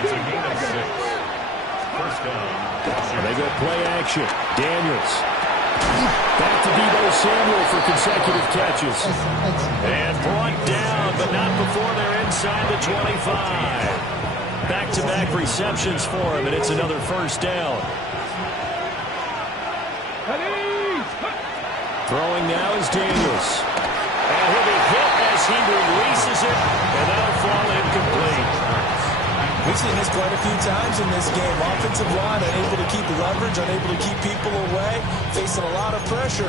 It's a gain of 6. First down. And they go play action. Daniels. Back to Deebo Samuel for consecutive catches. And brought down, but not before they're inside the 25. Back-to-back receptions for him, and it's another first down. Throwing now is Daniels. And he'll be hit as he releases it, and that'll fall incomplete. We've seen this quite a few times in this game. Offensive line unable to keep leverage, unable to keep people away, facing a lot of pressure.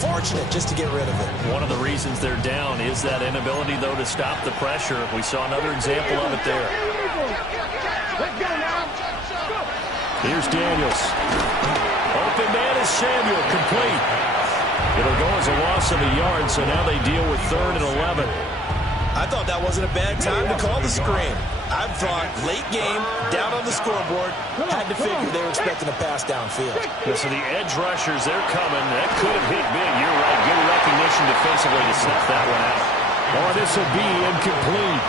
Fortunate just to get rid of it. One of the reasons they're down is that inability, though, to stop the pressure. We saw another example of it there. Here's Daniels. Open man is Samuel, complete. It'll go as a loss of a yard, so now they deal with 3rd and 11. I thought that wasn't a bad time to call the screen. I thought late game, down on the scoreboard, had to figure they were expecting a pass downfield. Yeah, so the edge rushers, they're coming. That could have hit big. You're right. Good recognition defensively to snuff that one out. Oh, this will be incomplete.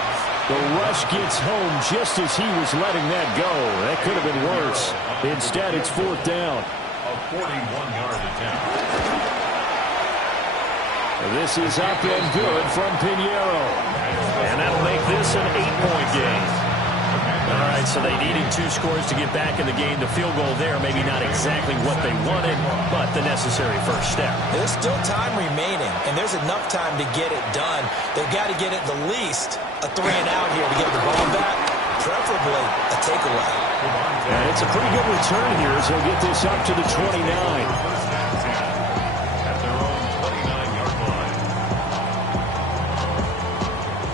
The rush gets home just as he was letting that go. That could have been worse. Instead, it's 4th down. A 41-yard attempt. This is up and good from Pinheiro. And that'll make this an 8-point game. All right, so they needed 2 scores to get back in the game. The field goal there, maybe not exactly what they wanted, but the necessary first step. There's still time remaining, and there's enough time to get it done. They've got to get it the least a 3-and-out here to get the ball back, preferably a takeaway. And it's a pretty good return here as they'll get this up to the 29.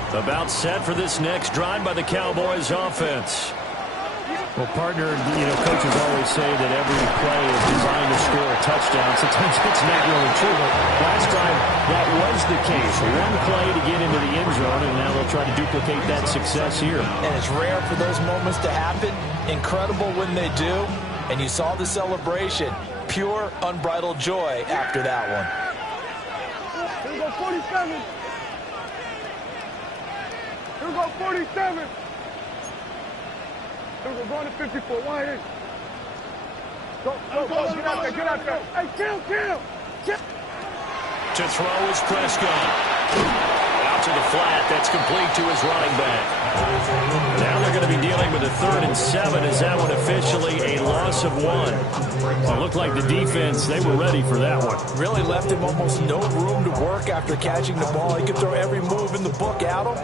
About set for this next drive by the Cowboys offense. Well, partner, coaches always say that every play is designed to score a touchdown. Sometimes it's not really true, but last time that was the case. One play to get into the end zone, and now they'll try to duplicate that success here. And it's rare for those moments to happen. Incredible when they do. And you saw the celebration. Pure, unbridled joy after that one. Here we go, 47. Here we go, 47. Here we go, going to 54. Wide in. Go, get out there. Hey, kill. To throw is Prescott. Out to the flat. That's complete to his running back. Now they're going to be dealing with a 3rd and 7. Is that one officially a loss of 1? It looked like the defense, they were ready for that one. Really left him almost no room to work after catching the ball. He could throw every move in the book at him.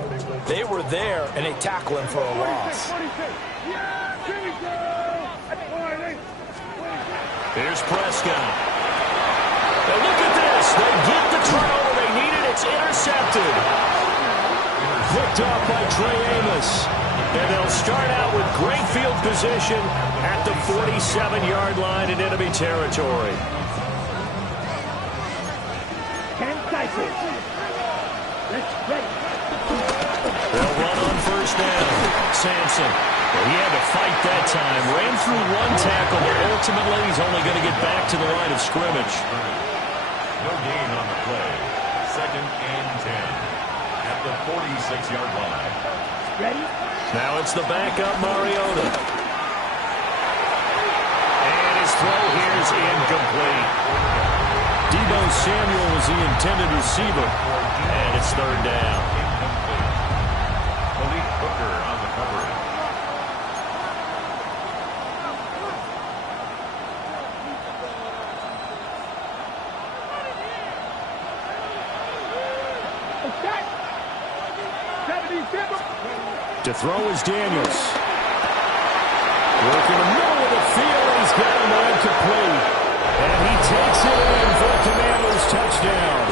They were there, and they tackle him for a loss. Here's Prescott. Now look at this. They get the turnover they needed. It's intercepted. Picked off by Trey Amos. And they'll start out with great field position at the 47-yard line in enemy territory. 10 seconds. Let's play. They'll run on first down. Sampson. Well, he had to fight that time. Ran through 1 tackle, but ultimately he's only going to get back to the line of scrimmage. No gain on the play. 2nd and 10 at the 46-yard line. Ready? Now it's the backup, Mariota. And his throw here is incomplete. Deebo Samuel was the intended receiver. And it's 3rd down. Malik Hooker on the coverage. To throw is Daniels. Working the middle of the field, and he's got him incomplete. And he takes it in for the Commanders' touchdown.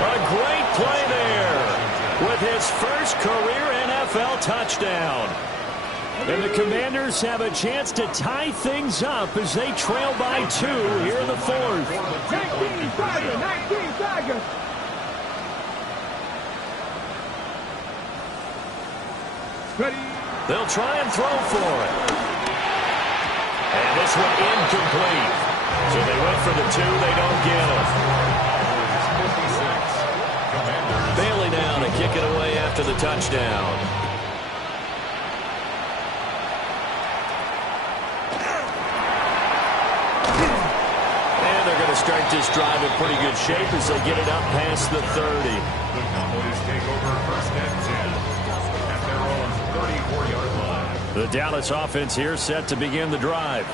A great play there with his first career NFL touchdown. And the Commanders have a chance to tie things up as they trail by 2 here in the 4th. 19 Tigers. Ready? They'll try and throw for it. And this one incomplete. So they went for the 2. They don't get it. Bailey now to kick it away after the touchdown. And they're going to start this drive in pretty good shape as they get it up past the 30. The Cowboys take over 1st and 10 at their own 34. The Dallas offense here set to begin the drive.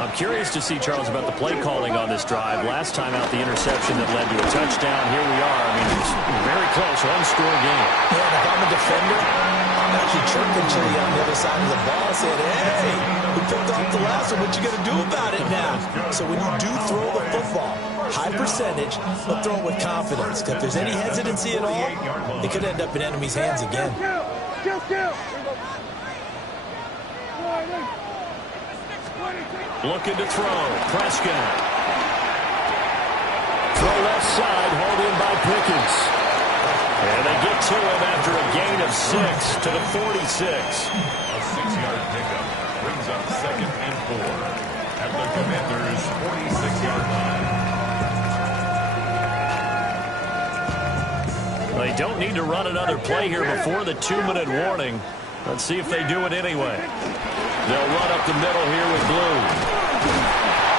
I'm curious to see, Charles, about the play calling on this drive. Last time out, the interception that led to a touchdown. Here we are. I mean, it's very close, one-score game. Yeah, and if I'm a defender, I'm actually chirping to you on the other side of the ball, saying, hey, we picked off the last one. What you going to do about it now? So when you do throw the football, high percentage, but throw it with confidence. If there's any hesitancy at all, it could end up in enemy's hands again. Looking to throw. Prescott. Throw left side, hauled in by Pickens. And they get to him after a gain of 6 to the 46. A 6-yard pickup brings up 2nd and 4 at the Commanders' 46-yard line. They don't need to run another play here before the 2-minute warning. Let's see if they do it anyway. They'll run up the middle here with Blue.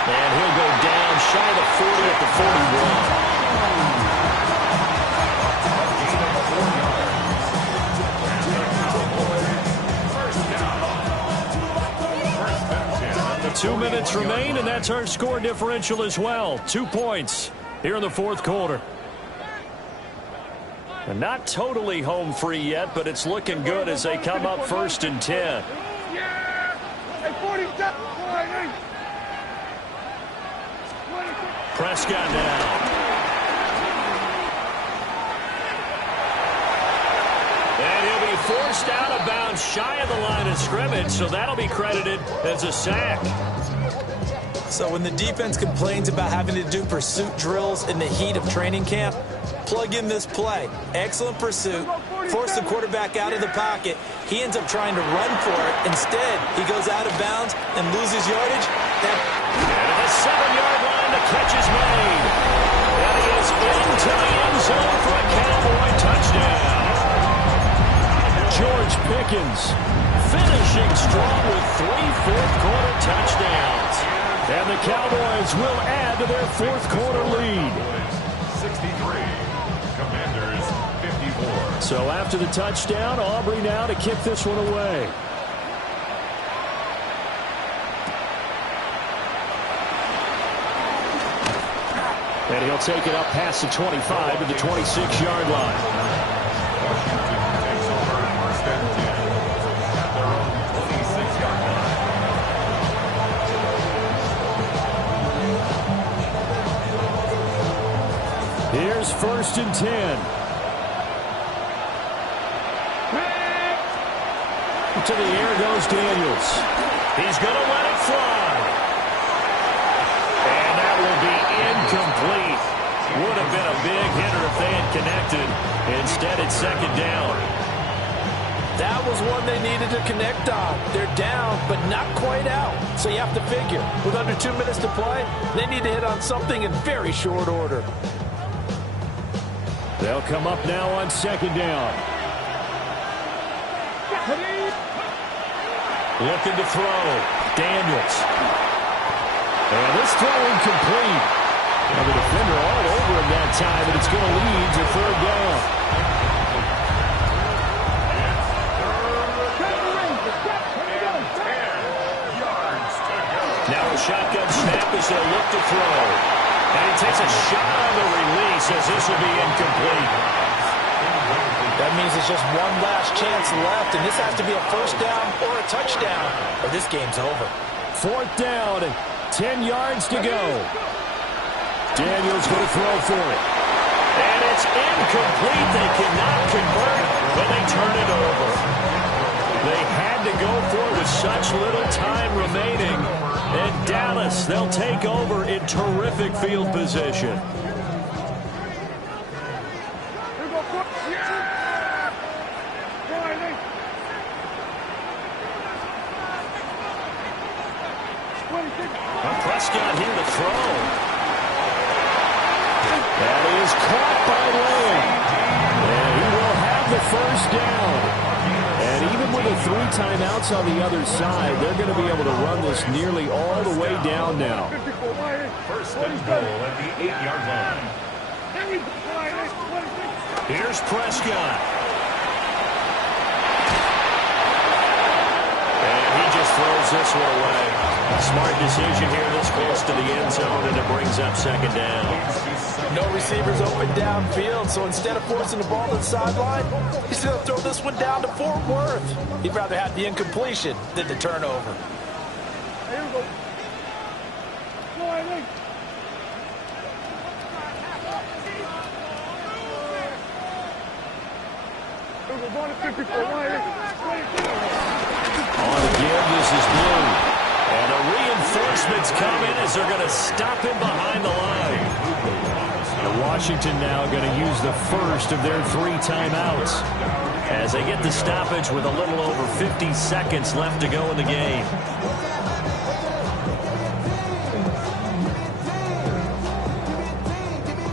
And he'll go down shy of the 40 at the 41. The 2 minutes remain, and that's our score differential as well. 2 points here in the fourth quarter. And not totally home free yet, but it's looking good as they come up 1st and 10. Prescott now. And he'll be forced out of bounds shy of the line of scrimmage, so that'll be credited as a sack. So when the defense complains about having to do pursuit drills in the heat of training camp, plug in this play. Excellent pursuit. Force the quarterback out of the pocket. He ends up trying to run for it. Instead, he goes out of bounds and loses yardage. And at the 7-yard line, the catch is made. And he is into the end zone for a Cowboy touchdown. George Pickens finishing strong with 3 fourth-quarter touchdowns. And the Cowboys will add to their fourth-quarter lead. 63. Commanders 54. So after the touchdown, Aubrey now to kick this one away. And he'll take it up past the 25 to the 26-yard line. Washington takes over 1st and 10 at their own 26-yard line. Here's 1st and 10. To the air goes Daniels. He's going to let it fly. And that will be incomplete. Would have been a big hitter if they had connected. Instead, it's 2nd down. That was one they needed to connect on. They're down, but not quite out. So you have to figure, with under 2 minutes to play, they need to hit on something in very short order. They'll come up now on 2nd down. Looking to throw. Daniels. And this throw incomplete. And the defender all over him that time, and it's going to lead to 3rd down. Now a shotgun snap as they'll look to throw. And he takes a shot on the release as this will be incomplete. That means it's just one last chance left, and this has to be a 1st down or a touchdown, or this game's over. 4th down, 10 yards to go. Daniels going to throw for it. And it's incomplete. They cannot convert, but they turn it over. They had to go for it with such little time remaining. And Dallas, they'll take over in terrific field position. Prescott here to throw. That is caught by Lamb. And he will have the 1st down. And even with the 3 timeouts on the other side, they're going to be able to run this nearly all the way down now. 1st and goal at the 8-yard line. Here's Prescott. this one away. Smart decision here this close to the end zone, and it brings up second down. No receivers open downfield, so instead of forcing the ball to the sideline, he's going to throw this one down to Fort Worth. He'd rather have the incompletion than the turnover. Here we go. Go ahead, On the give, this is Blue. And the reinforcements come in as they're going to stop him behind the line. And Washington now going to use the first of their 3 timeouts as they get the stoppage with a little over 50 seconds left to go in the game.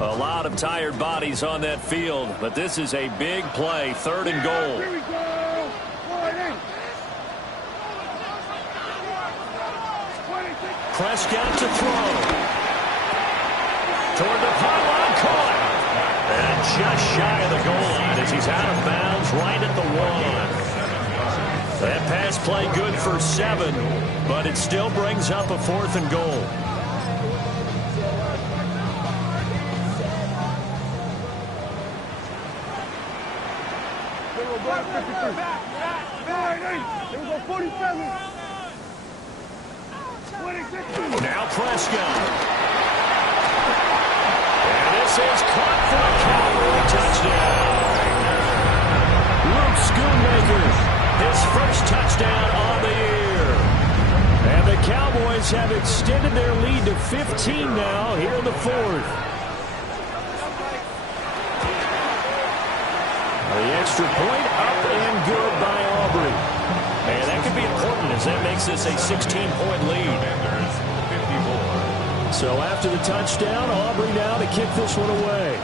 A lot of tired bodies on that field, but this is a big play, 3rd and goal. Here we go. Prescott to throw. Toward the pylon, caught. And just shy of the goal line as he's out of bounds right at the 1. That pass play good for 7, but it still brings up a 4th and goal. There we go, 47. Now Prescott. And this is caught for a Cowboy touchdown. Luke Schoonmaker, his first touchdown on the year. And the Cowboys have extended their lead to 15 now here in the 4th. The extra point up and good by Aubrey. And that could be important as that makes this a 16-point lead. So after the touchdown, Aubrey now to kick this one away.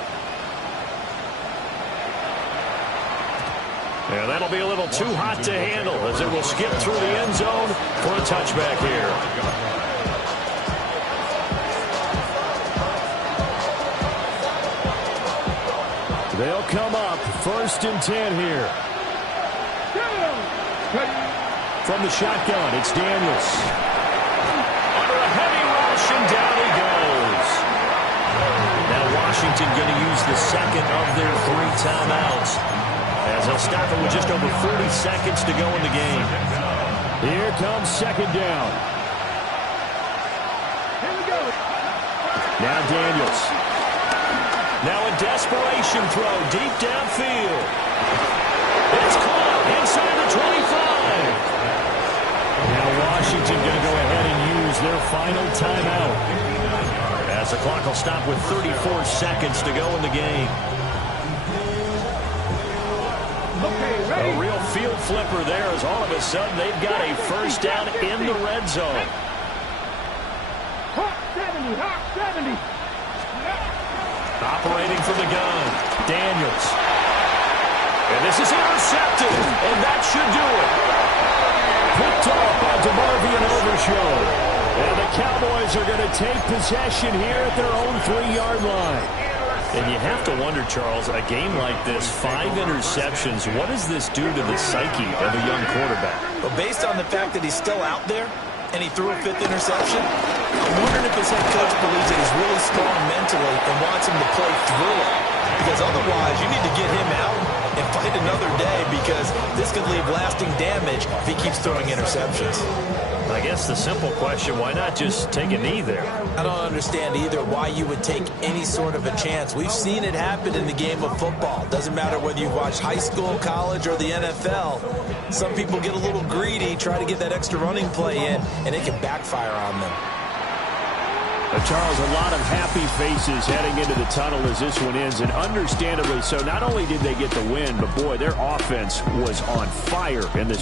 And that'll be a little too hot to handle as it will skip through the end zone for a touchback here. They'll come up 1st and 10 here. From the shotgun, it's Daniels. Under a heavy rush, and down he goes. Now Washington going to use the second of their 3 timeouts as they'll stop it with just over 40 seconds to go in the game. Here comes second down. Here we go. Now Daniels. Now a desperation throw deep downfield. It's caught inside the 25. Now Washington going to go ahead and use their final timeout as the clock will stop with 34 seconds to go in the game. A real field flipper there as all of a sudden they've got a first down in the red zone. Hot 70, hot 70. Operating from the gun, Daniels. And this is intercepted, and that should do it. Picked off by DeMarvion Overshow. And the Cowboys are going to take possession here at their own 3-yard line. And you have to wonder, Charles, a game like this, 5 interceptions, what does this do to the psyche of a young quarterback? But based on the fact that he's still out there and he threw a 5th interception, I'm wondering if his head coach believes that he's really strong mentally and wants him to play through it. Because otherwise, you need to get him out and fight another day because this could leave lasting damage if he keeps throwing interceptions. I guess the simple question, why not just take a knee there? I don't understand either why you would take any sort of a chance. We've seen it happen in the game of football. Doesn't matter whether you've watched high school, college, or the NFL. Some people get a little greedy, try to get that extra running play in, and it can backfire on them. Charles, a lot of happy faces heading into the tunnel as this one ends, and understandably so. Not only did they get the win, but boy, their offense was on fire in this